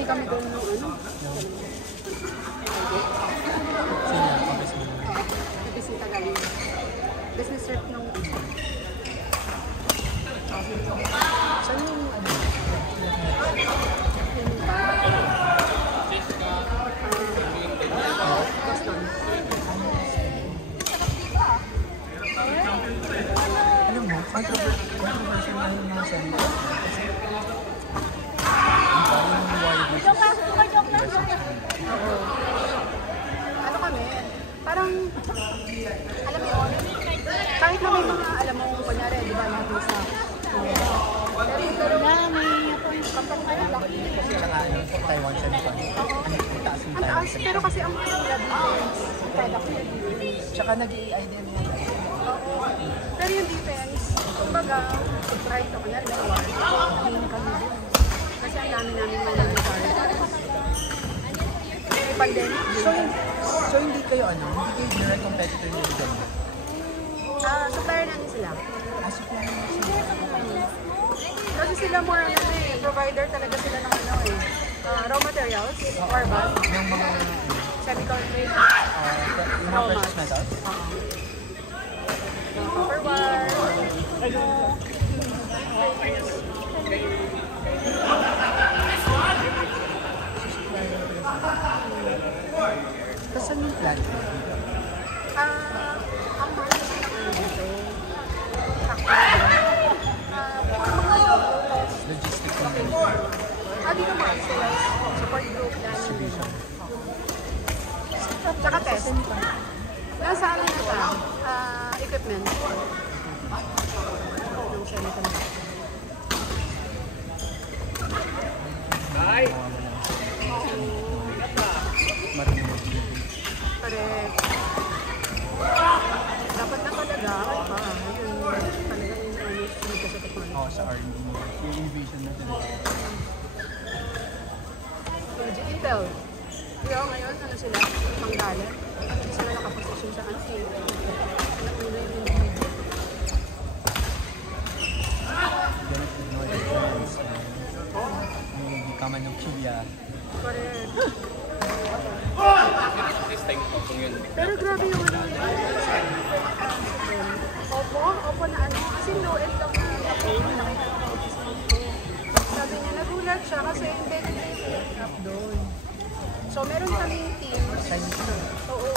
Bumili kami doon ng ano. Sino? Office mo? Nabisita galing. Business trip nung isa. Saan yung ano? Boston. Alam mo, controversial na yung mga sabi ko. Kasi, ano kami, parang, alam mo yun, kahit na may mga, alam mo, kunyari, di ba, lahat ng sa, pero na, may kapag kayo lang. kasi lang ano, Taiwan siya nito. Ang taas yung Ang Taiwan. taas, pero kasi ang pila defense, product na defense. Tsaka nag-AI din yan. Oo. Pero yung defense, kumbaga, right ako yan, may war. Hindi kami din. Kasi ang dami namin mangyayari. May pandemic. So hindi kayo ano, hindi kayo direct competitor nila dyan? Supplier namin sila. Supplier mo Kasi sila more ano provider talaga sila ng ano raw materials, carbon, ng mga semiconductor, mga precious metals? copper wire, Tapos saan yung plant? ang mga dito, factory, Logistic na dito mga sila, support group namin din. Tsaka test. Nasa ano na siya, equipment. Yung semiconductor. marunong mag-delivery. Correct. Dapat na talaga, yun, talaga yung sunod ka sa technology. Oo, sa R&D. Yung innovation natin. Intel. Pero ngayon, ano sila? Manggalan. Hindi sila nakaposisyon sa ano. Alam mo na yung individual. Ganit technology trends. Yung become ng Kia. Correct. Pero grabe yung ano. Opo na ano. Kasi low-end lang na nakita ko. Sabi niya, nagulat siya kasi embedded na yung laptop doon. So, meron kaming teams. Oo,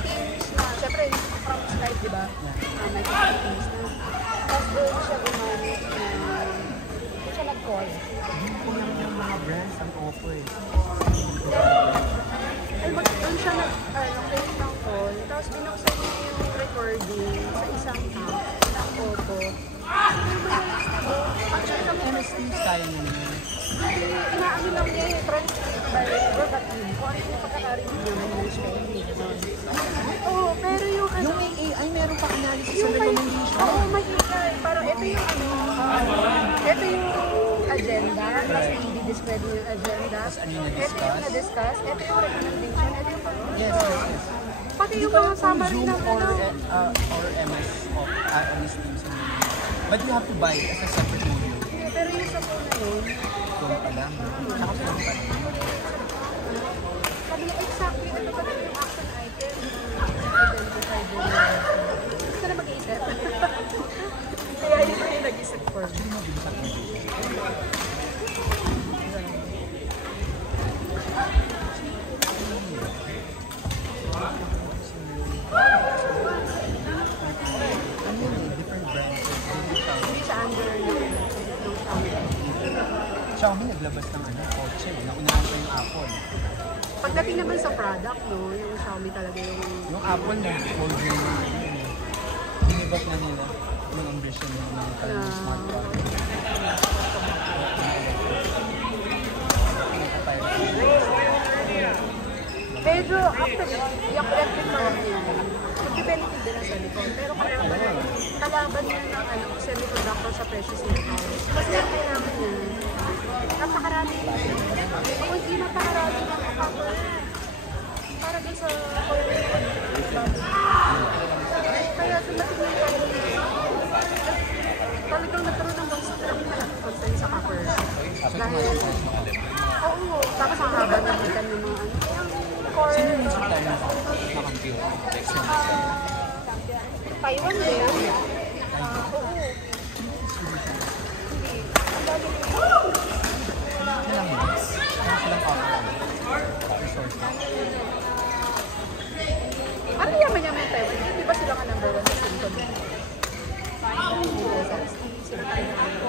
teams na, syempre, from Skype, di ba? Microsoft Teams na. Tapos doon siya gumamit na, doon siya nag-call. Yung pulang ng mga brands, ang Oppo eh. Ay, doon siya nag-create ng call. Tapos binuksan niya yung recording sa isang app ng Oppo. Actually, kami MS Teams kaya nyo naman. inaano lang niya yung transcript by verbatim. Kung ano yung pagkakarinig niya, may management. Oo, pero yung ano, Yung AI, meron pa analysis yung sa may, recommendation. oo, may AI. Parang ito yung ano, ito yung agenda. Tapos i-describe yung agenda. Tapos ano yung Ito yung na-discuss. Ito yung recommendation. Ito yung Yes, yes, yes. pati Hindi yung pa mga yung summary Zoom ng or, ano. or MS of MS Teams. But you have to buy it as a separate module. Pero yung sa phone na yun, Phone pa lang. Tsaka phone pa lang. sabi niya, exactly, ito pala yung action item na identified yun. Gusto na mag-iisip. Kaya yun yung nag-isip for me. Hindi mo binasa ko. Ano yun eh, different brands. Hindi siya under yung Xiaomi. Xiaomi naglabas ng ano, kotse. Naunahan pa yung Apple. Pagdating naman sa product, no, yung Xiaomi talaga yung... Yung Apple nag-hold yung binibak na nila yung ambition ng mga talagang smart product. Medyo, actually, yung electric car niya, mag-benefit din ang cellphone. Pero kalaban niya ng ano, semiconductor sa precious metals. Kasi ang kailangan niya, napakarami. Kung hindi napakarami ng copper, para dun sa kaya dumating yung talagang nagkaroon ng concern sa copper. So, tumaas yung price ng Oo, tapos ang haba na kita ng mga ano. Kaya ang core... Sino yung supplier na nakampil? Dexter na siya. Taiwan din. Oo. Ilang months? Ano silang resources? Ano yaman-yaman yung Taiwan? Di ba sila ka number 1 sa Singapore? Sila tayo na ano.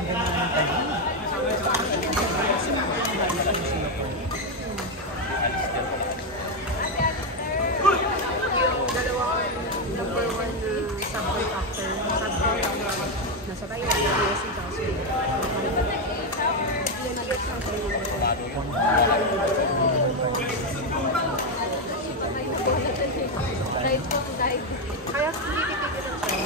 Ang ganda ng Taiwan. Yung dalawang number 1 na subcontractor, nasa Taiwan, US at Australia. Kaya hindi titigilan siya.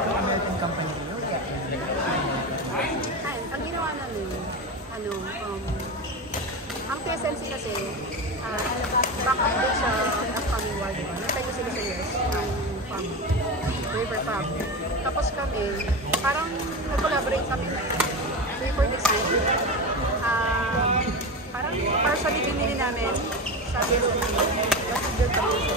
American company nila. Ay, ang ginawa namin, ang TSMC kasi, back up din sa upcoming war, diba? Nantay ko sila sa US, ng farm, river farm. Tapos kami, parang nag-collaborate kami river design. Parang partially binili namin sa TSMC. Tapos build kami sa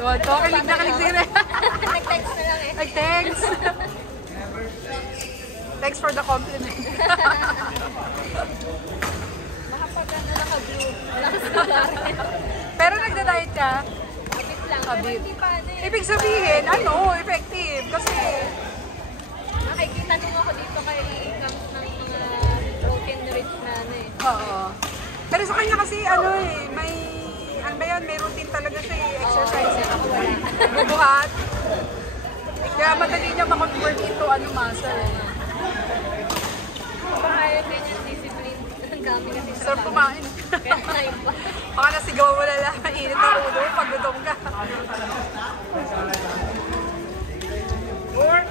Tuwa, kilig na kilig sila. Nag-text na lang eh. Nag-thanks. Thanks for the compliment. Baka pag ano naka-blue, wala ka salary. Pero nagda-diet ka? Habit lang. Pero Habit. hindi pa ano eh. Ibig sabihin, ano, effective. Kasi, Nakikita nung ako dito kay Kams ng mga protein rich na ano eh. oo. Pero sa kanya kasi, ano eh, may, ano ba yan, may routine talaga siya eh, exercise eh. Ako wala. Bubuhat. Kaya madali niya makonvert into ano, muscle eh. Baka ayaw din yung discipline. Ang dami kasi sa Sarap kumain. Kaya kain pa. Baka nasigaw mo na lang, init ang ulo, pag gutom ka.